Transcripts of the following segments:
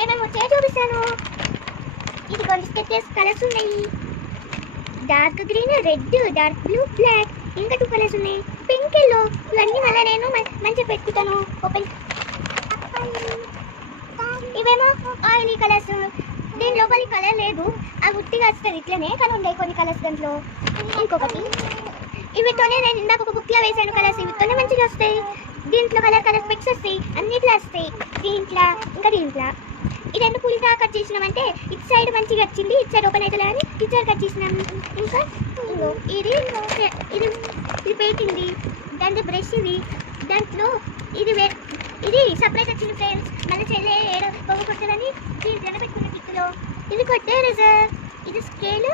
ఏమేమి వచ్చాయో చూపిస్తాను. ఇది కొన్ని స్కెచెస్ కలర్స్ ఉన్నాయి. Dark green, red, dark blue, black. ఇంకా 2 కలర్స్ ఉన్నాయి. Pink, yellow. ఇవన్నీ మళ్ళీ నేను మంచిగా పెట్టుకుంటాను. ఓపెన్. ఇవేమో ఆయిల్ కలర్స్. దీని లోపల కలర్ లేదు, అవి ఉట్టిగా వస్తుంది ఇట్లనే, కానీ ఉన్నాయి కొన్ని కలర్స్ దాంట్లో. ఇంకొకటి ఇవితోనే నేను ఇందాక ఒక బుక్లో వేసాను కలర్స్. ఇవితోనే మంచిగా వస్తాయి. దీంట్లో కలర్స్ పిక్స్ వస్తాయి, అన్నిట్లో వస్తాయి. దీంట్లో ఇంకా దీంట్లో ఈ 2 పూలుగా కట్ చేసినామంటే ఇటు సైడ్ మంచిగా వచ్చింది, ఇటు సైడ్ ఓపెన్ అవుతుంది అని ఇటు సైడ్ కట్ చేసినాం. ఇంకా ఇది ఇది ఇది పెయింటింగ్ది, దాంట్లో బ్రష్ ఇది, దాంట్లో ఇది సపరేట్ వచ్చింది ఫ్రెండ్స్. మళ్ళీ చెల్లె ఏడో పొగ కొట్టదని దీంట్లో పెట్టుకున్న టిక్లో. ఇది కొట్టే రిజర్, ఇది స్కేల్.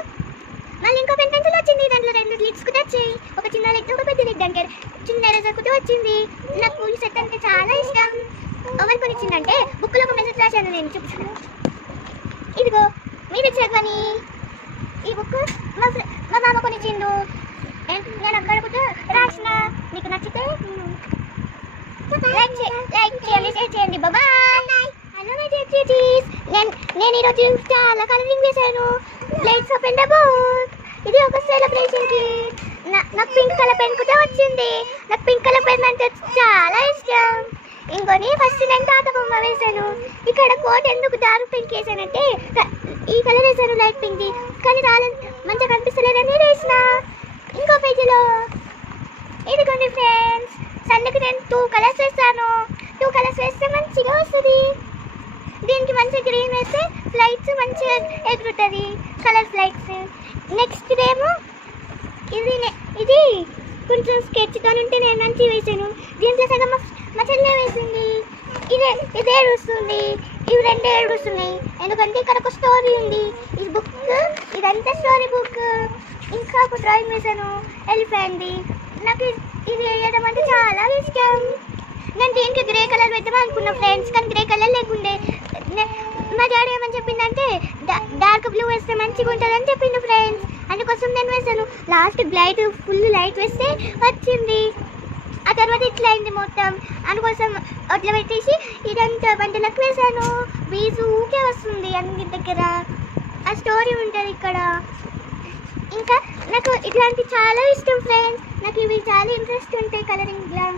మళ్ళీ ఇంకో పెన్ పెన్సిల్ వచ్చింది, దాంట్లో 2 లిడ్స్ కూడా వచ్చాయి. ఒక చిన్న లిడ్, ఒక పెద్ద లిడ్. దానికి చిన్న రిజర్ కూడా వచ్చింది. నాకు ఈ సెట్ అంటే చాలా ఇష్టం. ఎవరు కొనిచ్చిందంటే బుక్లో ఒక మెసేజ్ రాశాను, నేను చూపిస్తాను. ఇదిగో మీరు చదవని ఈ బుక్ మా మామ కొనిచ్చిండు. నేను అక్కడ కూడా రాసిన. మీకు నచ్చితే లైక్ చేయండి, షేర్ చేయండి. బాయ్. Hello my dear. నేను ఈరోజు చాలా కలరింగ్ వేసాను. Lights open the book. ఇది ఒక సెలబ్రేషన్కి నాకు పింక్ కలర్ పెన్ కూడా వచ్చింది. నాకు పింక్ కలర్ పెన్ అంటే చాలా ఇష్టం. ఇంకొని ఫస్ట్ నేను తాత బొమ్మ వేసాను. ఇక్కడ కోట్ ఎందుకు డార్క్ పింక్ వేసానంటే ఈ కలర్ వేసాను, లైట్ పింక్ది, కానీ రాలేదు, మంచిగా కనిపిస్తలేదని వేసిన. ఇంకో పేజీలో ఇదిగోండి ఫ్రెండ్స్, సన్నకి నేను 2 కలర్స్ వేస్తాను. 2 కలర్స్ వేస్తే మంచిగా వస్తుంది. దీనికి మంచిగా గ్రీన్ వేస్తే ఫ్లైట్స్ మంచిగా ఎగురుతుంది, కలర్ ఫ్లైట్స్. నెక్స్ట్ ఏమో ఇది కొంచెం స్కెచ్తో ఉంటే నేను మంచిగా వేసాను. దీంట్లో సగం మా చెల్లె వేసింది. ఇదే ఏడుస్తుంది, ఇవి 2 ఏడుస్తున్నాయి. ఎందుకంటే ఇక్కడ ఒక స్టోరీ ఉంది. ఈ బుక్ ఇదంతా స్టోరీ బుక్. ఇంకా ఒక డ్రాయింగ్ వేసాను ఎలిఫెంట్ది. నాకు ఇది వేయడం అంటే చాలా ఇష్టం. నేను దీనికి గ్రే కలర్ వేద్దాం అనుకున్నా ఫ్రెండ్స్, కానీ గ్రే కలర్ లేకుండే. మా డాడీ ఏమని చెప్పిందంటే డార్క్ బ్లూ వేస్తే మంచిగా ఉంటుంది అని చెప్పిండు ఫ్రెండ్స్. అందుకోసం నేను వేసాను. లాస్ట్ ఫుల్ లైట్ వేస్తే వచ్చింది. ఆ తర్వాత ఇట్లా అయింది మొత్తం. అందుకోసం అట్లా పెట్టేసి ఇదంతా బండలకు వేసాను. బీజు ఊకే వస్తుంది అన్ని దగ్గర. ఆ స్టోరీ ఉంటుంది ఇక్కడ. ఇంకా నాకు ఇట్లాంటి చాలా ఇష్టం ఫ్రెండ్స్. నాకు ఇవి చాలా ఇంట్రెస్ట్ ఉంటాయి కలరింగ్లో.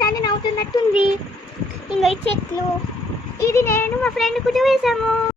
సన్ అవుతున్నట్టుంది. ఇంకా ఈ చెట్లు ఇది నేను మా ఫ్రెండ్ కూడా వేసాము.